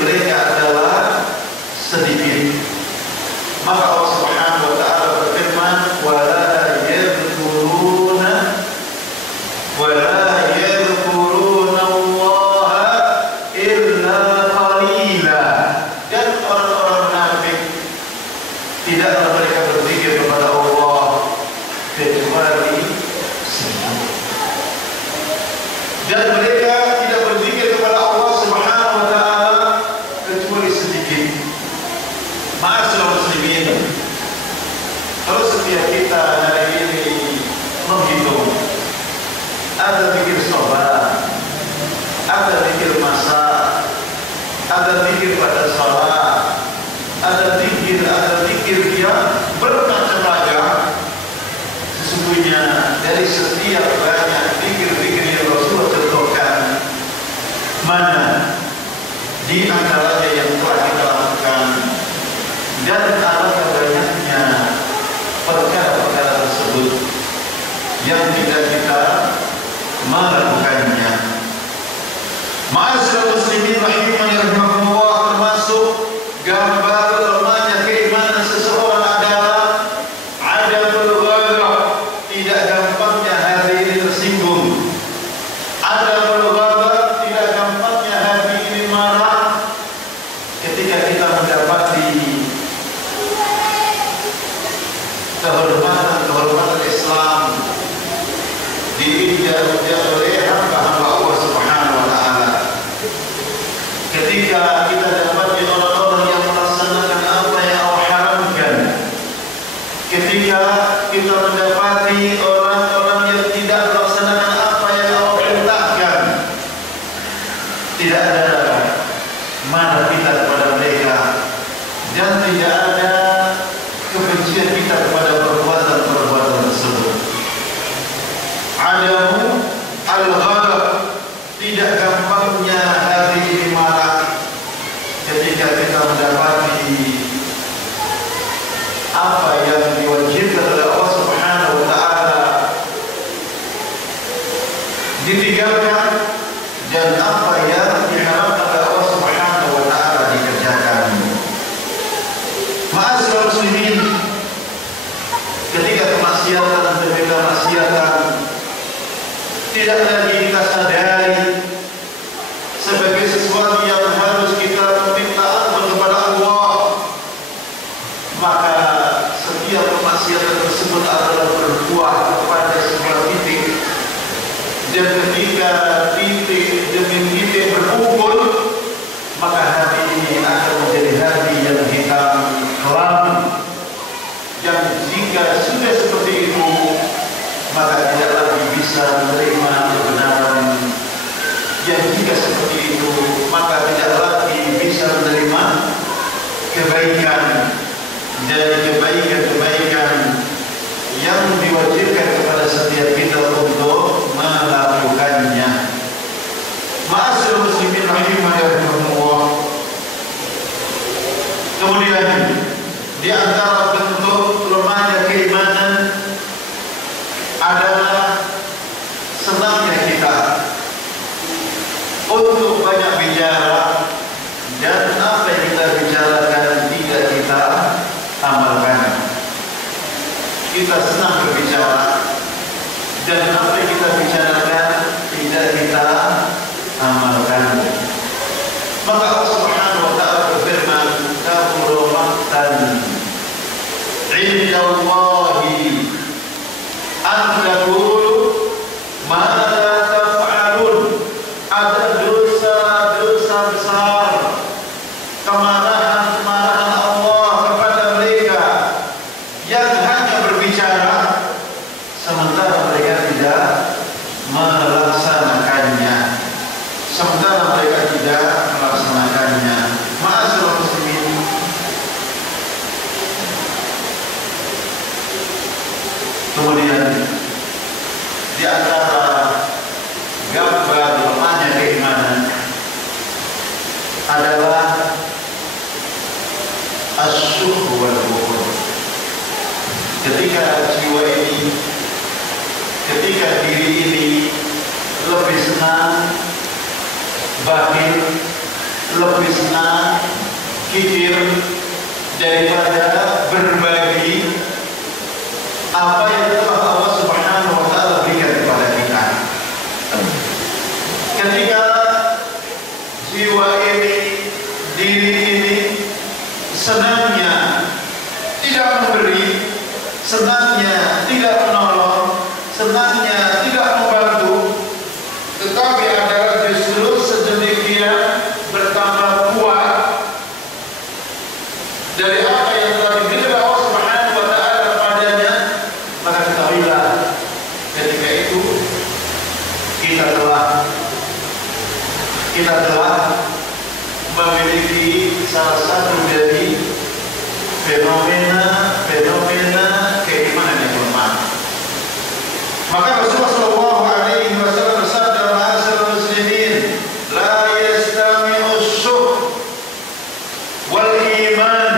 mereka adalah sedikit. Maka Allah Subhanahu wa taala berfirman, wala yadhkuruna Allah illa qalila. Dan orang-orang munafik tidaklah mereka berzikir kepada Allah kecuali sedikit. Dan mereka tidak berzikir kepada Allah Subhanahu wa taala kecuali sedikit. Ma'asyiral muslimin, kalau setiap kita hari ini menghitung, ada zikir sholat, ada zikir masa, ada zikir pada sholat, ada zikir yang bermacam-macam. Sesungguhnya dari setiap banyak zikir-zikir yang Rasulullah contohkan, mana di antaranya yang telah kita lakukan, dan alangkah banyaknya perkara-perkara tersebut yang tidak kita melakukannya. Ma'asyiral muslimin rahimani rahimakumullah, termasuk gambar lemahnya keimanan seseorang adalah adamul ghadab, tidak gampangnya hati ini tersinggung. Adamul ghadab, tidak gampangnya hati ini marah ketika kita mendapati kehormatan Islam diinjak oleh hamba-hamba Allah Subhanahu wa taala. Ketika kita dapati orang-orang yang melaksanakan apa yang Allah haramkan, ketika kita mendapati orang-orang yang tidak melaksanakan apa yang Allah perintahkan, tidak ada marah kita kepada mereka dan tidak ada kebencian kita kepada perbuatan-perbuatan tersebut. Adamu al-ghadab, tidak gampangnya hati ini marah ketika kita mendapati apa yang diwajibkan oleh Allah Subhanahu wa taala ditinggalkan dan apa yang diharamkan oleh Allah Subhanahu wa taala dikerjakan. Ma'asyiral muslimin, ketika kemaksiatan demi kemaksiatan tidak lagi kita sadari sebagai sesuatu yang harus kita meminta ampun kepada Allah, maka setiap kemaksiatan tersebut adalah berbuah kepada sebuah titik. Dan ketika titik demi titik berkumpul, maka hati ini akan menjadi hati yang hitam kelam, yang jika sudah seperti itu maka tidak lagi bisa bisa menerima kebenaran, yang jika seperti itu maka tidak lagi bisa menerima kebaikan dari kebaikan-kebaikan yang diwajibkan kepada setiap kita untuk melakukannya. Ma'asyiral muslimin rahimani wa rahimakumullah. Kemudian di antara bentuk lemahnya keimanan adalah senangnya kita untuk banyak bicara dan apa yang kita bicarakan tidak kita amalkan. Kita senang berbicara dan apa yang kita bicarakan tidak kita amalkan. Maka Allah Subhanahu wa ta'ala berfirman, "Kabura maqtan 'inda Allahi an taqulu ma la taf'alun." Ada dosa-dosa besar, kemarahan Allah kepada mereka yang hanya berbicara sementara mereka tidak melaksanakannya. Ma'asyiral muslimin, kemudian di antara gambar lemahnya keimanan adalah asyukur wal bukhul. Ketika jiwa ini, ketika diri ini lebih senang bakhil, lebih senang kikir daripada berbagi apa yang telah Allah Subhanahu wa ta'ala berikan kepada kita. Ketika jiwa ini, diri ini senangnya tidak memberi, senangnya tidak menolong, senangnya tidak membantu, tetapi adalah justru sedemikian bertambah kuat dari apa yang telah diberikan Allah Subhanahu wa ta'ala kepadanya, maka ketahuilah ketika itu kita telah memiliki salah satu dari fenomena keimanan yang lemah. Maka Rasulullah sallallahu alaihi wasallam bersabda, "Ma'asyiral muslimin, la yastami'u syuh wal iman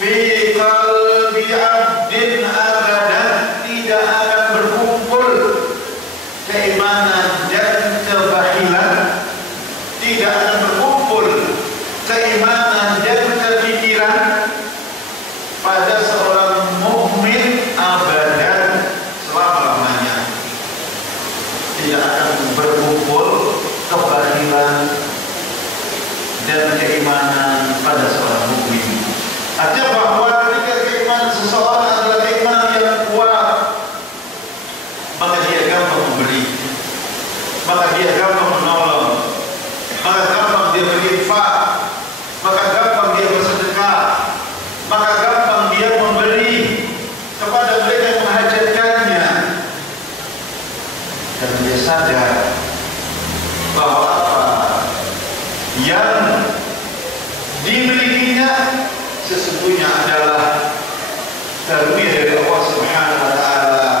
fi qalbi 'abdin abadan." Tidak akan berkumpul keimanan dan kebakhilan, tidak akan berkumpul keimanan dan kefikiran pada seorang mukmin abadan, selama-lamanya. Tidak akan berkumpul kebakhilan dan keimanan pada seorang mukmin. Artinya bahwa ketika keimanan seseorang adalah keimanan yang kuat, maka dia gampang memberi, maka dia gampang menolong, maka gampang dia berinfak, maka gampang dia bersedekah, maka gampang dia memberi kepada mereka yang menghajatkannya. Dan dia sadar bahwa apa yang dimilikinya sesungguhnya adalah karunia dari Allah Subhanahu wa ta'ala,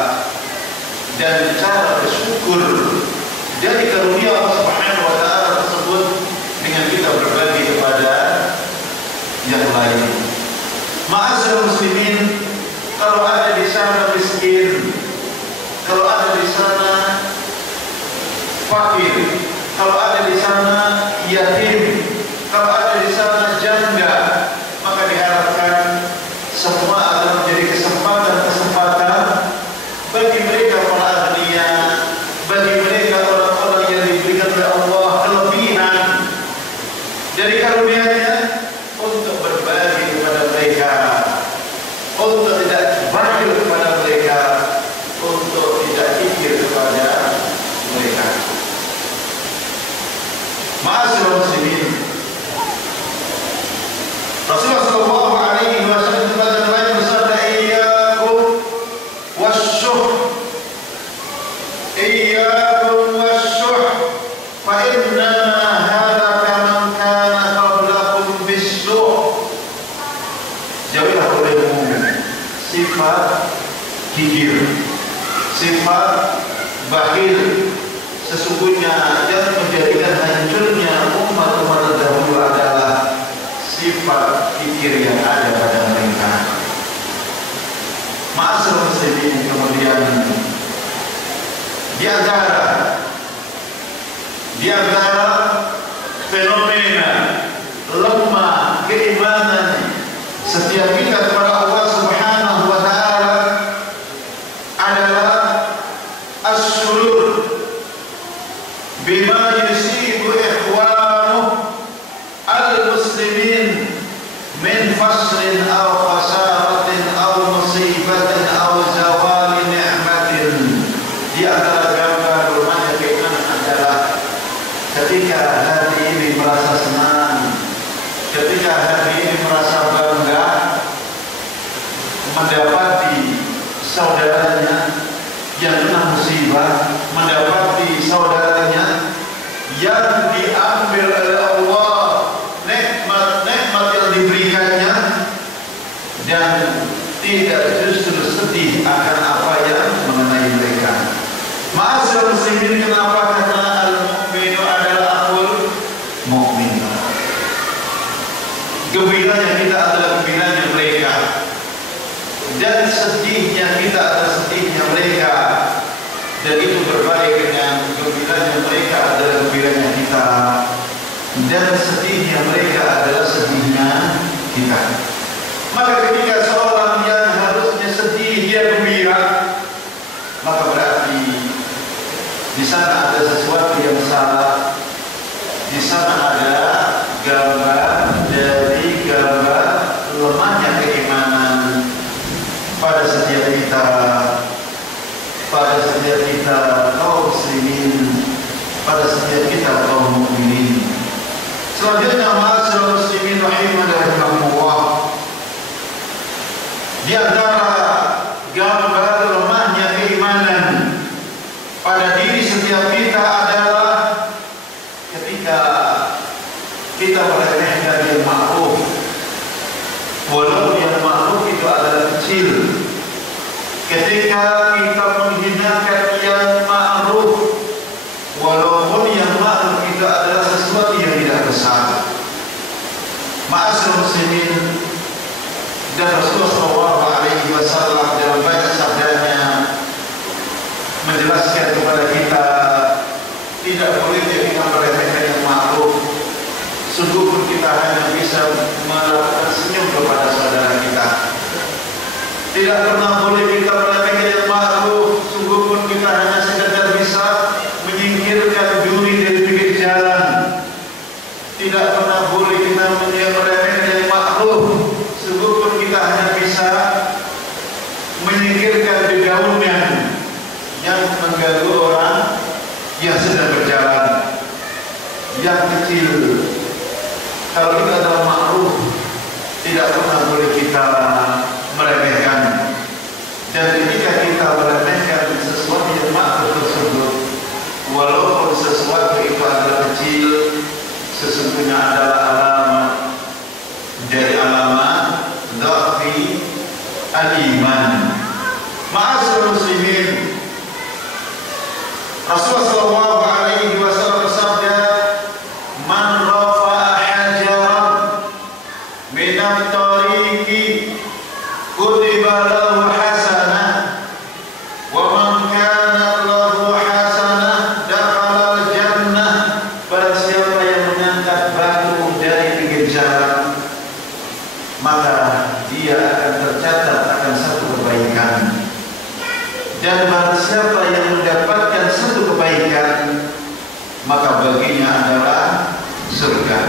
dan cara bersyukur dari karunia Allah Subhanahu wa ta'ala tersebut dengan kita berbagi kepada yang lain. Ma'asyiral muslimin, kalau ada di sana miskin, kalau ada di sana fakir, kalau ada di sana yatim, kalau ada di sana janda, maka diharapkan semua akan menjadi kesempatan bagi mereka para agniya, bagi mereka orang-orang yang diberikan oleh Allah kelebihan dari karunia-Nya, untuk berbagi kepada mereka, untuk tidak bakhil kepada mereka, untuk tidak kikir kepada mereka. Ma'asyiral muslimin, iyyakum wasyuh fa innama halaka man kana qablakum bis-suh. Jauhilah olehmu sifat kikir, sifat bakhil. Sesungguhnya yang menjadikan hancurnya umat-umat terdahulu adalah sifat kikir yang ada pada mereka. Ma'asyiral muslimin, kemudian di antara fenomena lemah keimanan setiap kita kepada Allah Subhanahu wa taala adalah as-surur bima yusibu ikhwanuh al-muslimin min fasrin aw khasaratin aw musibatin aw zawali ni'matin. Di antara gambar rumahnya keimanan adalah ketika hati ini merasa senang, ketika hati ini merasa bangga mendapati saudaranya yang kena musibah, mendapati saudaranya yang diambil oleh Allah nikmat-nikmat yang diberikannya, dan tidak justru sedih akan apa yang mengenai mereka. Ma'asyiral muslimin, kenapa? Karena al-mu'minu adalah akhul mu'min. Gembiranya kita adalah gembiranya mereka, dan sedihnya kita adalah sedihnya mereka, dan itu berbalik dengan gembiranya mereka adalah gembiranya kita, dan sedihnya mereka adalah sedihnya kita. Maka ketika seorang yang harusnya sedih dia gembira, maka berarti di sana ada sesuatu yang salah. Di sana ada gambar dari gambar lemahnya keimanan pada setiap kita kaum muslimin, pada setiap kita kaum mukminin. Selanjutnya, ma'asyiral muslimin rahimani wa rahimakumullah, di antara gambar lemahnya keimanan pada diri setiap kita adalah ketika kita meremehkan yang ma'ruf, walau yang ma'ruf itu adalah kecil. Ketika kita menghinakan yang ma'ruf, walaupun yang ma'ruf itu adalah sesuatu yang tidak besar. Ma'asyiral muslimin, dan Rasulullah SAW dalam banyak sabdanya menjelaskan kepada kita tidak boleh kita meremehkan yang ma'ruf. Sungguh pun kita hanya bisa melakukan senyum kepada saudara kita. Tidak pernah boleh kita meremehkan yang ma'ruf. Sungguh pun kita hanya sekedar bisa menyingkirkan duri dari pinggir jalan. Tidak pernah boleh kita meremehkan yang ma'ruf. Sungguh pun kita hanya bisa menyingkirkan dedaunan yang mengganggu orang yang sedang berjalan, yang kecil. Kalau itu adalah ma'ruf, tidak pernah boleh kita meremehkan. Dan ketika kita meremehkan sesuatu yang ma'ruf tersebut, walaupun sesuatu itu adalah kecil, sesungguhnya adalah alamat dari alamat dhafi al-iman. Ma'asyiral muslimin, Rasulullah SAW bersabda, "Man rafa'a hajaran min at-tariqi kutiba lahu hasanah, wa man kana lahu hasanah dakhala al-jannah." Barang siapa yang mengangkat batu dari pinggir jalan, maka dia akan tercatat akan satu kebaikan. Dan barang siapa yang mendapatkan satu kebaikan, maka baginya adalah surga.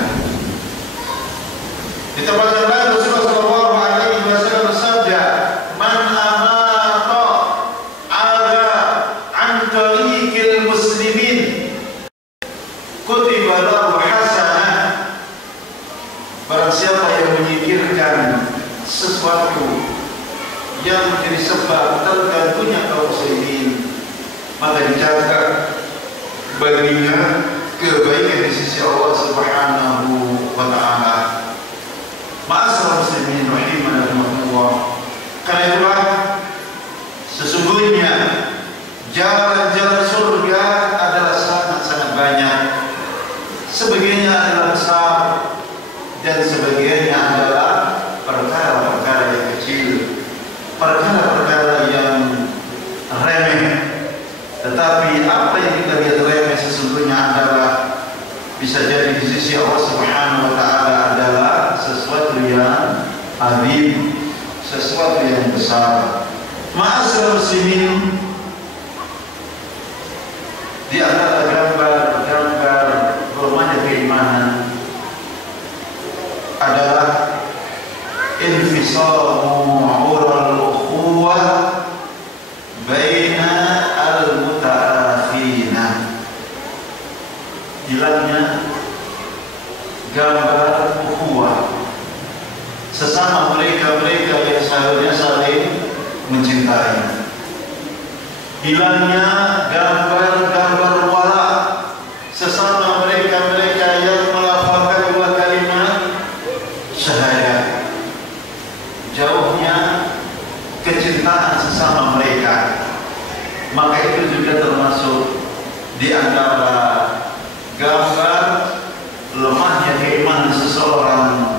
Di tempat yang lain Rasulullah SAW bersabda, "Man amata ala an tariqil muslimin kutiba lahu hasanah." Barang siapa yang menyingkirkan sesuatu yang menjadi sebab tergantungnya kaum muslimin, maka dicatat baginya kebaikan di sisi Allah Subhanahu wa taala. Ma'asyiral muslimin rahimanallah. Karena itulah sesungguhnya jalan-jalan surga adalah sangat-sangat banyak. Sebagiannya adalah besar dan sebagiannya adalah perkara-perkara yang kecil, perkara-perkara yang remeh. Tetapi apa yang kita lihat remeh sesungguhnya adalah bisa jadi di sisi Allah Subhanahu wa taala adalah sesuatu yang azim, sesuatu yang besar. Ma'asyiral muslimin, di antara gambar-gambar rumahnya keimanan adalah infisamu ural ukhuwah baina al-muta'afina. Hilangnya gambar ukhuwah sesama mereka-mereka yang seharusnya saling mencintai. Hilangnya gambar-gambar wala sesama mereka-mereka yang melafalkan dua kalimat syahadat. Jauhnya kecintaan sesama mereka. Maka itu juga termasuk di antara gambar lemahnya keimanan seseorang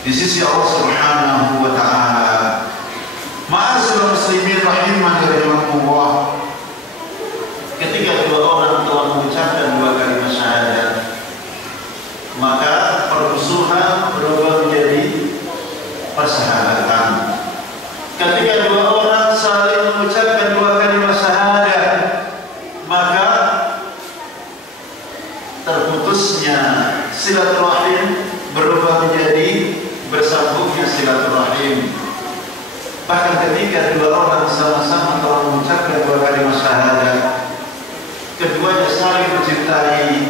di sisi Allah Subhanahu wa taala. Ma'asyiral muslimin rahimanallah. Ketika dua orang telah mengucapkan dua kalimat syahadat, maka permusuhan berubah menjadi persahabatan. Ketika dua orang saling mengucapkan dua kalimat syahadat, maka terputusnya silaturahim berubah menjadi bersambungnya silaturahim. Bahkan ketika dua orang sama-sama telah mengucapkan dua kalimat syahadat, keduanya saling mencintai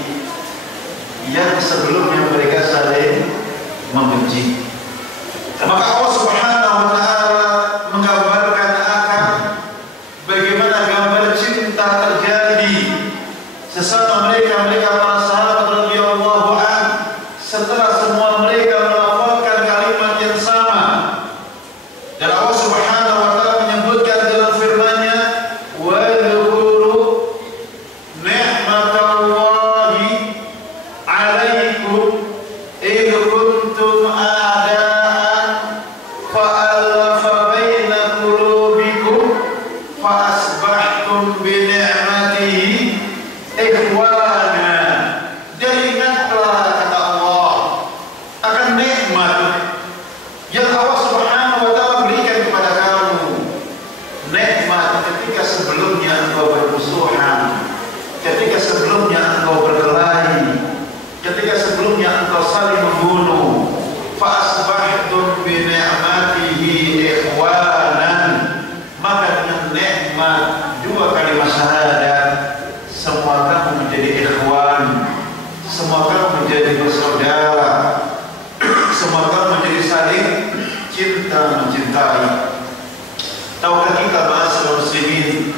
yang sebelumnya mereka saling membenci. Maka Allah Subhanahu wa taala menggambarkan akan bagaimana gambar cinta terjadi sesama mereka para sahabat radhiyallahu anhu setelah semua mereka melafalkan kalimat yang sama. Dan Allah Subhanahu wa taala menyebutkan dalam firman-Nya, wa dzkuru ni'matallahi 'alaikum id kuntum a'da'an fa'alafa baina qulubikum fa asbahtum bi ni'matihi ikhwana. Jadi ingatlah kata Allah akan nikmat yang Allah Subhanahu wa taala berikan kepada kamu. Nikmat ketika sebelumnya engkau bermusuhan, ketika sebelumnya engkau berkelahi, ketika sebelumnya engkau saling membunuh. Fa asbahtum bi ni'matihi ikhwanan. Maka dengan nikmat dua kalimat syahadat semua kamu menjadi ikhwan, semua kamu menjadi bersaudara, semua kamu menjadi saling cinta mencintai. Tahukah kita ma'asyiral muslimin,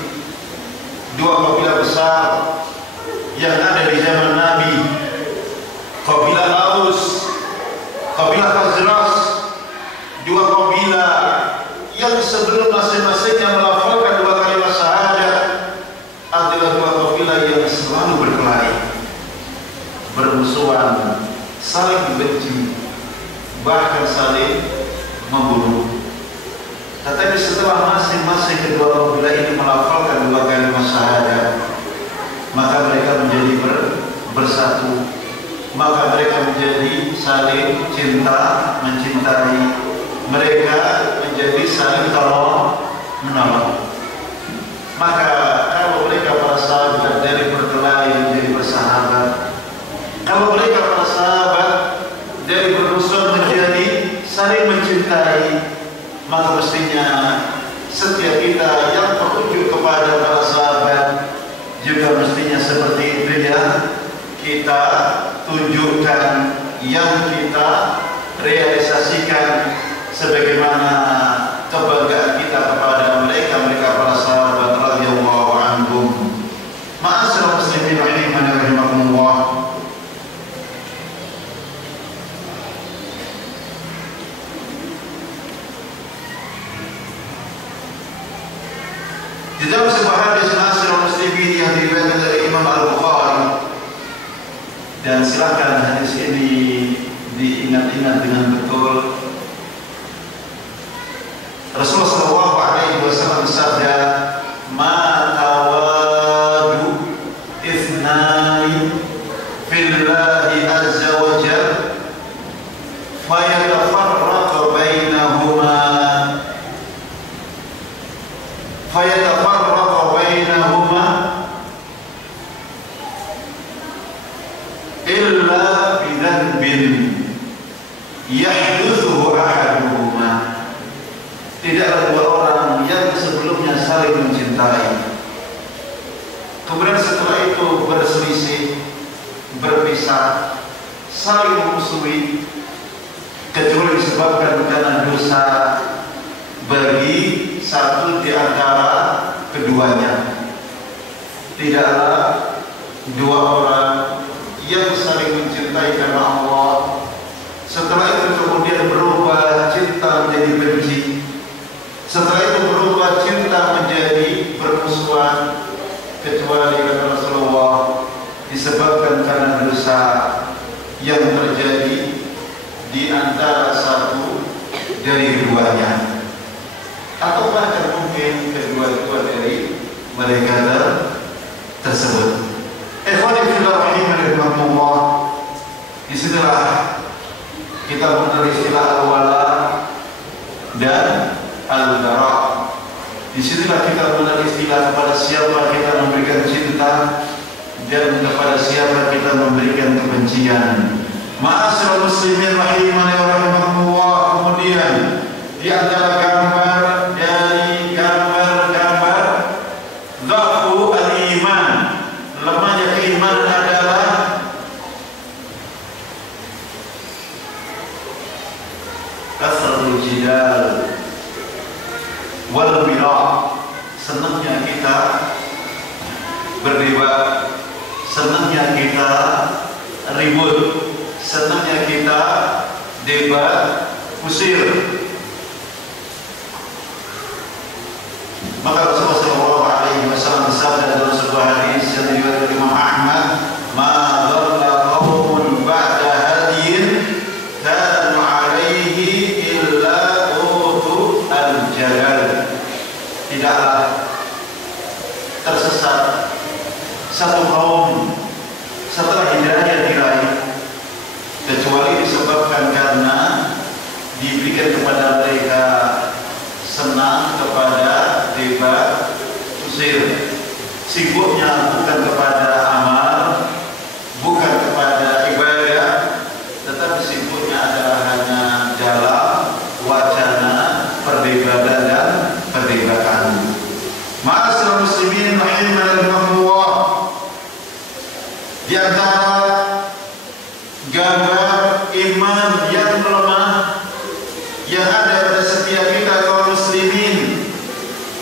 dua kabilah besar yang ada di zaman Nabi, kabilah Aus, kabilah Khazraj, dua kabilah yang sebelum masing-masingnya melafalkan dua kalimat syahadat adalah dua kabilah yang selalu berkelahi, bermusuhan, saling membenci, bahkan saling membunuh. Tetapi setelah masing-masing kedua kabilah ini melafalkan dua kalimat syahadat, maka mereka menjadi bersatu, maka mereka menjadi saling cinta mencintai, mereka menjadi saling tolong menolong. Maka kalau mereka para sahabat dari berkelahi menjadi bersahabat, kalau mereka para sahabat dari bermusuhan menjadi saling mencintai, maka mestinya setiap kita yang merujuk kepada para sahabat juga mestinya seperti itu ya kita tunjukkan, yang kita realisasikan sebagaimana kebanggaan kita kepada mereka para sahabat radhiyallahu anhum. silakan hadis ini diingat-ingat dengan betul. Rasulullah sallallahu alaihi wasallam bersabda, "Ma tawadu ithnani fillahi azza wa jalla fayatafarraqu bainahuma illa bidhanbin yahduthuhu ahaduhuma." Tidaklah dua orang yang sebelumnya saling mencintai, kemudian setelah itu berselisih, berpisah, saling memusuhi, kecuali disebabkan karena dosa bagi satu di antara keduanya. Tidaklah dua orang yang saling mencintai karena Allah, setelah itu kemudian berubah cinta menjadi benci, setelah itu berubah cinta menjadi bermusuhan, kecuali kata Rasulullah disebabkan karena dosa yang terjadi di antara satu dari keduanya, atau bahkan mungkin kedua-dua dari mereka tersebut. Ikhwani fillah rahimakumullah, disinilah kita mengenal istilah al-wala dan al-bara. Disinilah kita mengenal istilah kepada siapa kita memberikan cinta dan kepada siapa kita memberikan kebencian. Ma'asyiral muslimin rahimani wa rahimakumullah. Kemudian di antara gambar dari gambar dhafu al-iman, lemahnya keimanan adalah kasratul jidal wal mira', senangnya kita berdebat, senangnya kita ribut, senangnya kita debat kusir. Maka Rasulullah sallallahu alaihi wasallam bersabda dalam sebuah hadis yang diriwayatkan Imam Ahmad, "Ma dhalla qaumun ba'da hadiyin kanu alaihi illa utu al-jalal." Tidaklah tersesat satu kaum setelah hidayah diraih, kecuali disebabkan karena diberikan kepada mereka senang kepada debat kusir. Sibuknya bukan kepada amal, bukan kepada ibadah, tetapi sibuknya adalah hanya dalam wacana perdebatan dan perdebatan. Ma'asyiral muslimin rahimakumullah, di antara gambar iman yang lemah yang ada pada setiap kita kaum muslimin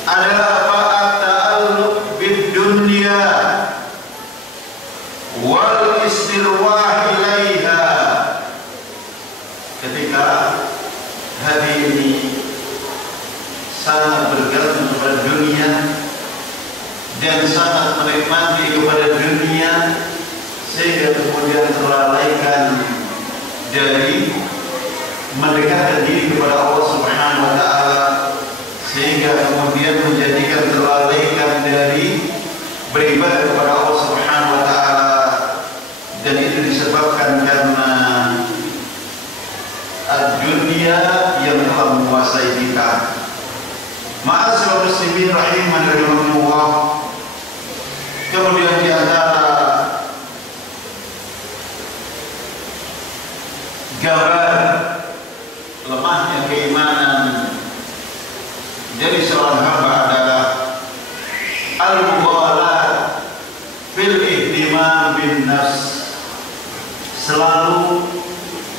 adalah apa? At-ta'alluq bid-dunya wal istirwah ilaiha. Ketika hati ini sangat bergantung kepada dunia dan sangat menikmati kepada dunia, sehingga kemudian terlalaikan dari mendekatkan diri kepada Allah Subhanahu wa taala, sehingga kemudian menjadikan terlalaikan dari beribadah kepada Allah Subhanahu wa taala, dan itu disebabkan karena dunia yang telah menguasai kita. Ma'asyiral muslimin rahimani wa rahimakumullah. Kemudian di antara gambar lemahnya keimanan dari seorang hamba adalah al-mughalat fil ihtimam bin nafs, selalu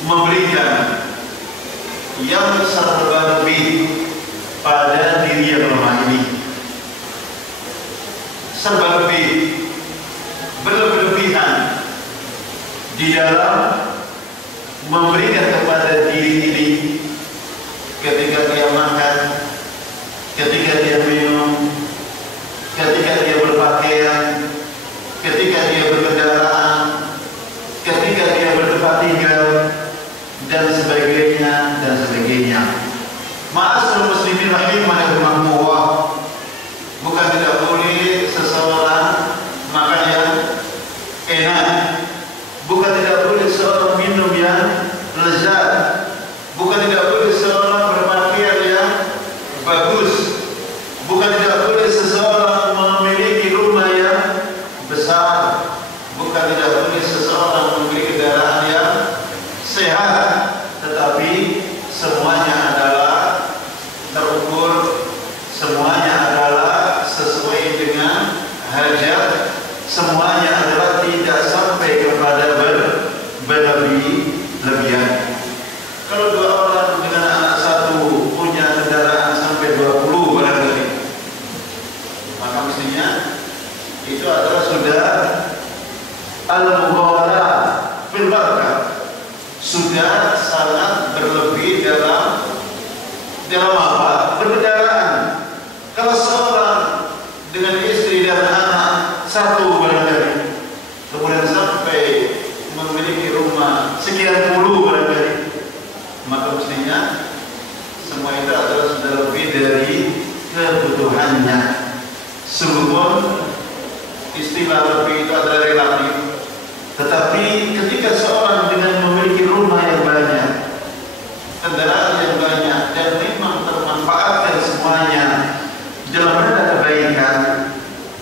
memberikan yang serba lebih pada diri yang lemah ini, serba lebih, berlebihan di dalam memberikan kepada diri ini. Ketika dia makan, ketika dia minum, ketika dia berpakaian, ketika dia berkendaraan, ketika tidak boleh seseorang membeli kendaraan yang sehat, tetapi semuanya adalah terukur, semuanya adalah sesuai dengan hajat, semuanya adalah tidak sampai kepada berlebih-lebihan. Kalau dua orang dengan anak satu punya kendaraan sampai 20 barangkali, maka mestinya itu adalah sudah al-mughalah fil barakah, sudah sangat berlebih dalam apa? Berkendaraan. Kalau seorang dengan istri dan anak satu barangkali, kemudian sampai memiliki rumah sekian puluh barangkali, maka mestinya semua itu adalah sudah lebih dari kebutuhannya. Sungguh istilah lebih itu adalah relatif, tetapi ketika seorang dengan memiliki rumah yang banyak, kendaraan yang banyak, dan memang termanfaatkan semuanya dalam rangka kebaikan,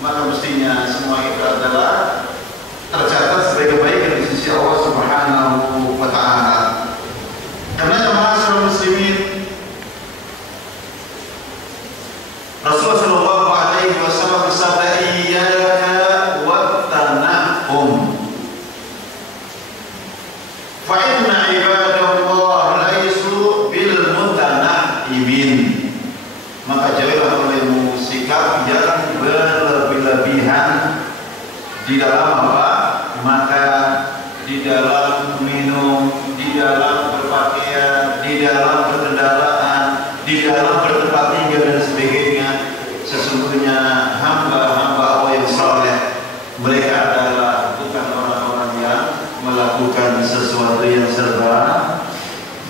maka mestinya semua itu adalah tercatat sebagai kebaikan di sisi Allah Subhanahu wa Ta'ala. Karena ma'asyiral muslimin, Rasulullah sallallahu alaihi wasallam bersabda, iyyaka wat-tanahum fa inna ibadallah laisu bil mutanaimin. Maka jauhilah olehmu sikap yang berlebih-lebihan di dalam apa? Maka di dalam minum, di dalam berpakaian, di dalam berkendaraan, di dalam bertempat tinggal dan sebagainya. Sesungguhnya hamba-hamba Allah yang saleh, mereka adalah bukan orang-orang yang melakukan sesuatu yang serba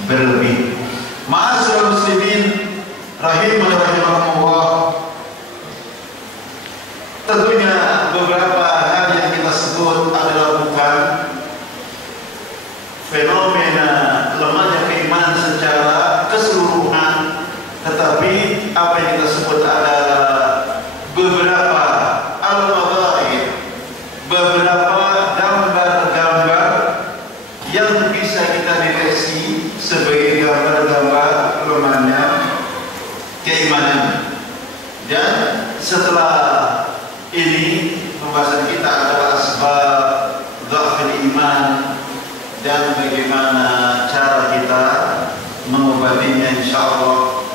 berlebih. Ma'asyiral muslimin rahimani rahimakumullah, tentunya beberapa hal yang kita sebut adalah bukan fenomena lemahnya keimanan secara keseluruhan, tetapi apa yang kita sebut adalah beberapa al-madhahir, beberapa gambar-gambar yang bisa kita deteksi sebagai gambar-gambar lemahnya keimanan. Dan setelah ini pembahasan kita adalah asbab dhafil iman dan bagaimana cara kita mengobatinya. Insyaallah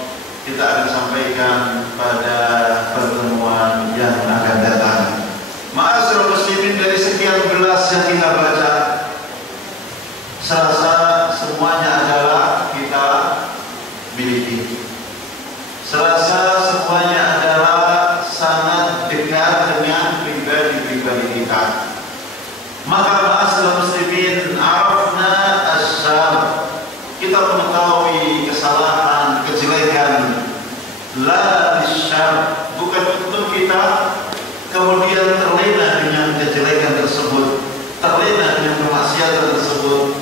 kita akan sampaikan pada pertemuan yang akan datang. Ma'asyiral muslimin, dari sekian gelas yang kita baca, serasa semuanya adalah kita miliki. Serasa semuanya adalah sangat dekat dengan pribadi-pribadi kita. Maka ma'asyiral muslimin, arafna as-syar, kita mengetahui kesalahan, kejelekan, la bisyar, bukan untuk kita kemudian terlena dengan kejelekan tersebut, terlena dengan kemaksiatan tersebut,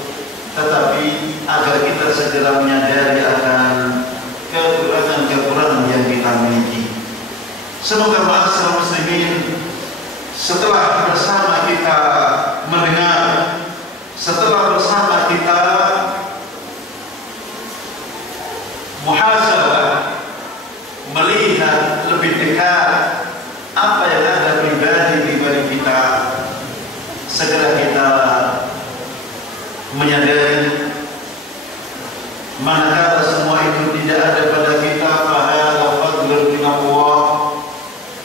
tetapi agar kita segera menyadari akan kekurangan-kekurangan yang kita miliki. Semoga ma'asyiral muslimin, setelah bersama kita mendengar, setelah bersama kita muhasabah, melihat lebih dekat apa yang ada pribadi-pribadi kita, segera kita menyadari manakala semua itu tidak ada pada kita, fahadha fadlun min Allah,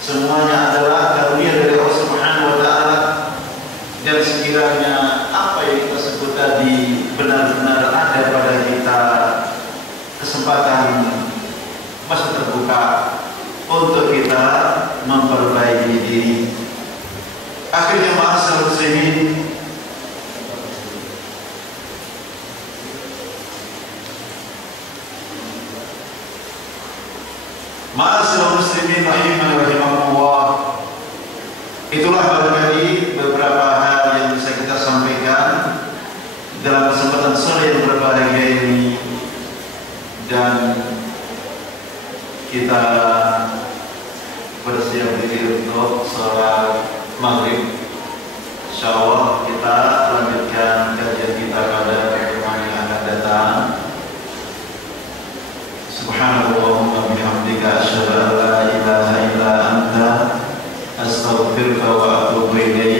semuanya adalah karunia dari Allah Subhanahu wa Ta'ala. Dan sekiranya apa yang kita sebut tadi benar-benar ada pada kita, kesempatan masih terbuka untuk kita memperbaiki diri. Akhirnya ma'asyiral muslimin, ma'asyiral muslimin rahimani rahimakumullah, itulah barangkali beberapa hal yang bisa kita sampaikan dalam kesempatan sore yang berbahagia ini. Dan kita bersiap diri untuk sholat maghrib. Insyaallah kita lanjutkan kajian kita pada pertemuan yang akan datang. Subhanallahumma bihamdika asyhadu an la ilaha illa anta astaghfiruka wa atubu ilaik.